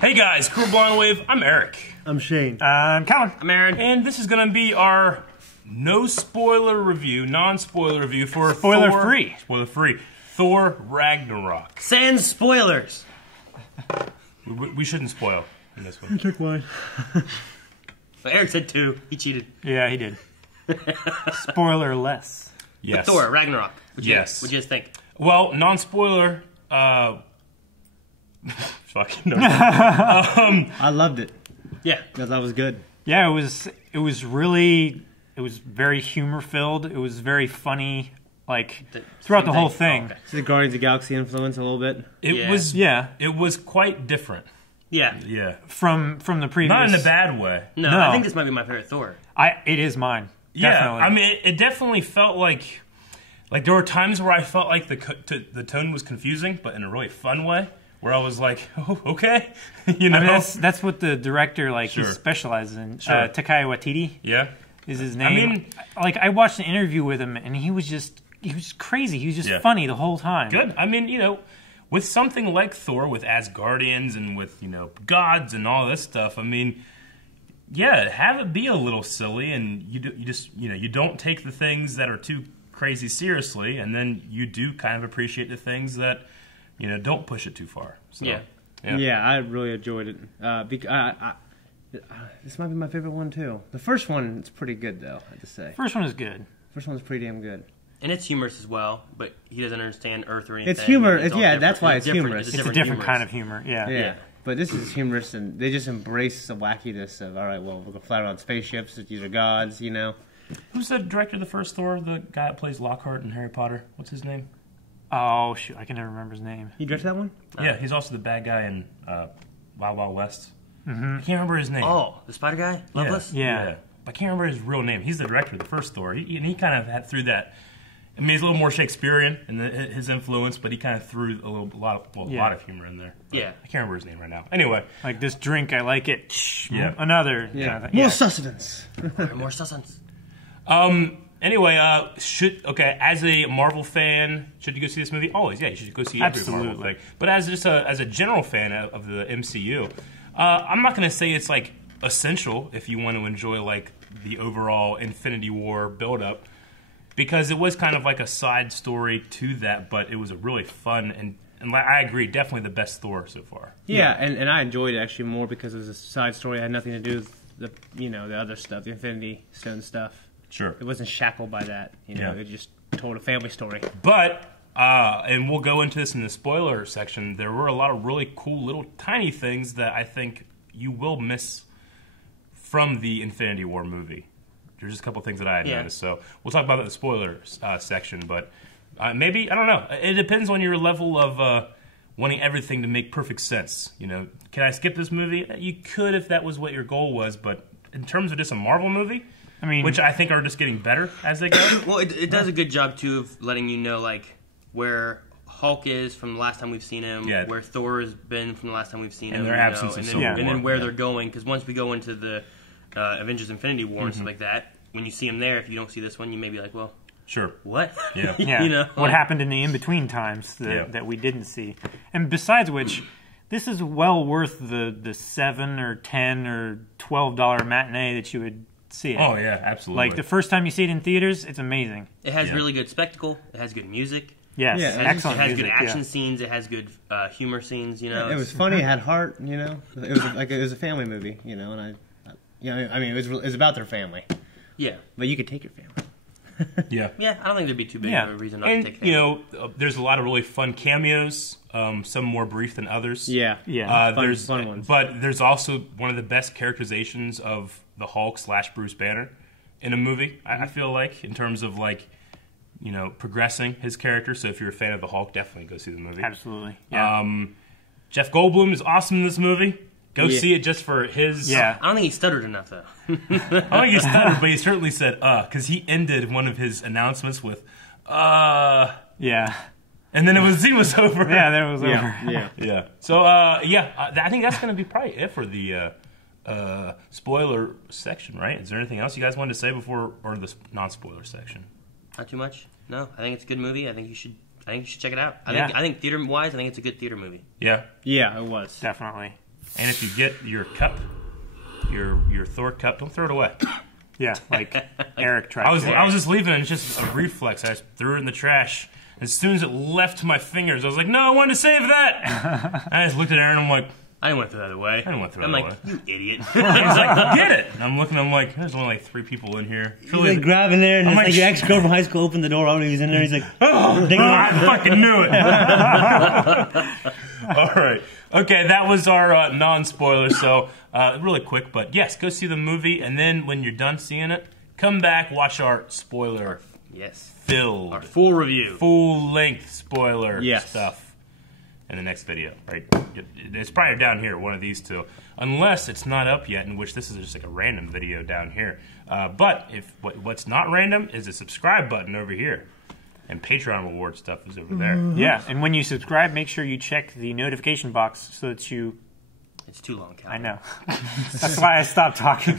Hey guys, Crew Blind Wave, I'm Eric. I'm Shane. I'm Colin. I'm Aaron. And this is going to be our no-spoiler review, non-spoiler review for Spoiler-free. Spoiler-free. Thor Ragnarok. Sans spoilers. We shouldn't spoil in this You one. took mine. But Eric said 2. He cheated. Yeah, he did. Spoiler less. Yes. But Thor, Ragnarok. What'd you guys think? Well, non-spoiler, fucking no. I loved it. Yeah. I thought it was good. Yeah, it was very humor filled. It was very funny, like throughout the whole thing. Oh, okay. It's the Guardians of the Galaxy influence a little bit. It was quite different. Yeah. Yeah. From the previous. Not in a bad way. No, I think this might be my favorite Thor. It is mine. Yeah, Definitely. I mean, it definitely felt like there were times where I felt like the tone was confusing, but in a really fun way. Where I was like, oh, okay, you know. I mean, that's what the director he specializes in. Sure. Takai Waititi. Yeah. Is his name? I mean, I watched an interview with him, and he was crazy. He was just funny the whole time. Good. I mean, with something like Thor, with Asgardians and with gods and all this stuff. I mean, yeah, have it be a little silly, and you don't take the things that are too crazy seriously, and then you do kind of appreciate the things that don't push it too far. So, yeah, I really enjoyed it. This might be my favorite one too. The first one is pretty good though, I have to say. First one is good. First one's pretty damn good. And it's humorous as well, but he doesn't understand Earth or anything. It's humor. It's all That's why it's humorous. It's a different kind of humor. Yeah. But this is humorous, and they just embrace the wackiness of, all right, well, we're going to fly around spaceships, these are gods, Who's the director of the first Thor? The guy that plays Lockhart in Harry Potter. What's his name? Oh, shoot. I can never remember his name. You directed that one? Yeah, he's also the bad guy in Wild Wild West. Mm-hmm. I can't remember his name. Oh, the Spider Guy? Loveless? Yeah. I can't remember his real name. He's the director of the first Thor. He kind of had through that. I mean, he's a little more Shakespearean in his influence, but he kind of threw a lot of humor in there. But Yeah. I can't remember his name right now. Anyway. Like this drink, I like it. Yeah. Another. Yeah. More sustenance. More sustenance. Anyway, as a Marvel fan, should you go see this movie? Always, yeah, you should go see every Marvel thing. But as a general fan of the MCU, I'm not going to say it's like essential if you want to enjoy like the overall Infinity War build-up, because it was kind of like a side story to that, but it was a really fun and I agree, definitely the best Thor so far. Yeah, and I enjoyed it actually more because it was a side story. It had nothing to do with the other stuff, the Infinity Stone stuff. Sure. It wasn't shackled by that. It just told a family story. But, and we'll go into this in the spoiler section, there were a lot of really cool little tiny things that I think you will miss from the Infinity War movie. There's just a couple things that I had noticed. So we'll talk about that in the spoiler section. But maybe, I don't know. It depends on your level of wanting everything to make perfect sense. Can I skip this movie? You could if that was what your goal was. But in terms of just a Marvel movie, I mean, which I think are just getting better as they go. Well, it does a good job, too, of letting you know, like, where Hulk is from the last time we've seen him, where Thor has been from the last time we've seen him. And their absence of Civil War. And then where they're going, because once we go into the Avengers Infinity War and stuff like that, when you see him there, if you don't see this one, you may be like, well, sure, what? Yeah. Yeah. What happened in the in-between times that we didn't see? And besides which, this is well worth the $7 or $10 or $12 matinee that you would see it. Oh, yeah, absolutely. Like, the first time you see it in theaters, it's amazing. It has really good spectacle. It has good music. Yes, excellent It has music, good action scenes. It has good humor scenes, It was funny. It had heart, It was a family movie, and I mean, it was about their family. Yeah. But you could take your family. Yeah, I don't think there'd be too big of a reason not to take family. There's a lot of really fun cameos, some more brief than others. Yeah. There's fun ones. But there's also one of the best characterizations of the Hulk / Bruce Banner in a movie, I feel like, in terms of like, progressing his character. So if you're a fan of the Hulk, definitely go see the movie. Absolutely. Yeah. Jeff Goldblum is awesome in this movie. Go see it just for his... I don't think he stuttered enough, though. I don't think he stuttered, but he certainly said, because he ended one of his announcements with, Yeah. And then the scene was over. Yeah, then it was over. Yeah. So, I think that's going to be probably it for the spoiler section, right? Is there anything else you guys wanted to say before, or the non-spoiler section? Not too much. No, I think it's a good movie. I think you should check it out. I think theater-wise, I think it's a good theater movie. Yeah. Yeah, it was. Definitely. And if you get your cup, your Thor cup, don't throw it away. Yeah, like Eric tried. I was just leaving, and it's just a reflex. I just threw it in the trash. As soon as it left my fingers, I was like, "No, I wanted to save that." And I just looked at Aaron, and I'm like, I didn't want to throw that away. I didn't want to throw I'm that like, away. you idiot. He's like, get it. And I'm looking, I'm like, there's only like 3 people in here. He's like grabbing there, and it's like your ex-girlfriend from high school opened the door while he was in there. He's like, I fucking knew it. All right. Okay, that was our non-spoiler. So, really quick, but yes, go see the movie, and then when you're done seeing it, come back, watch our spoiler filled, our full review, full-length spoiler stuff in the next video. Right? It's probably down here, one of these two, unless it's not up yet, in which this is just like a random video down here. But if what's not random is a subscribe button over here. And Patreon reward stuff is over there. Yeah, and when you subscribe, make sure you check the notification box so that you... It's too long, Calvin. I know. That's why I stopped talking.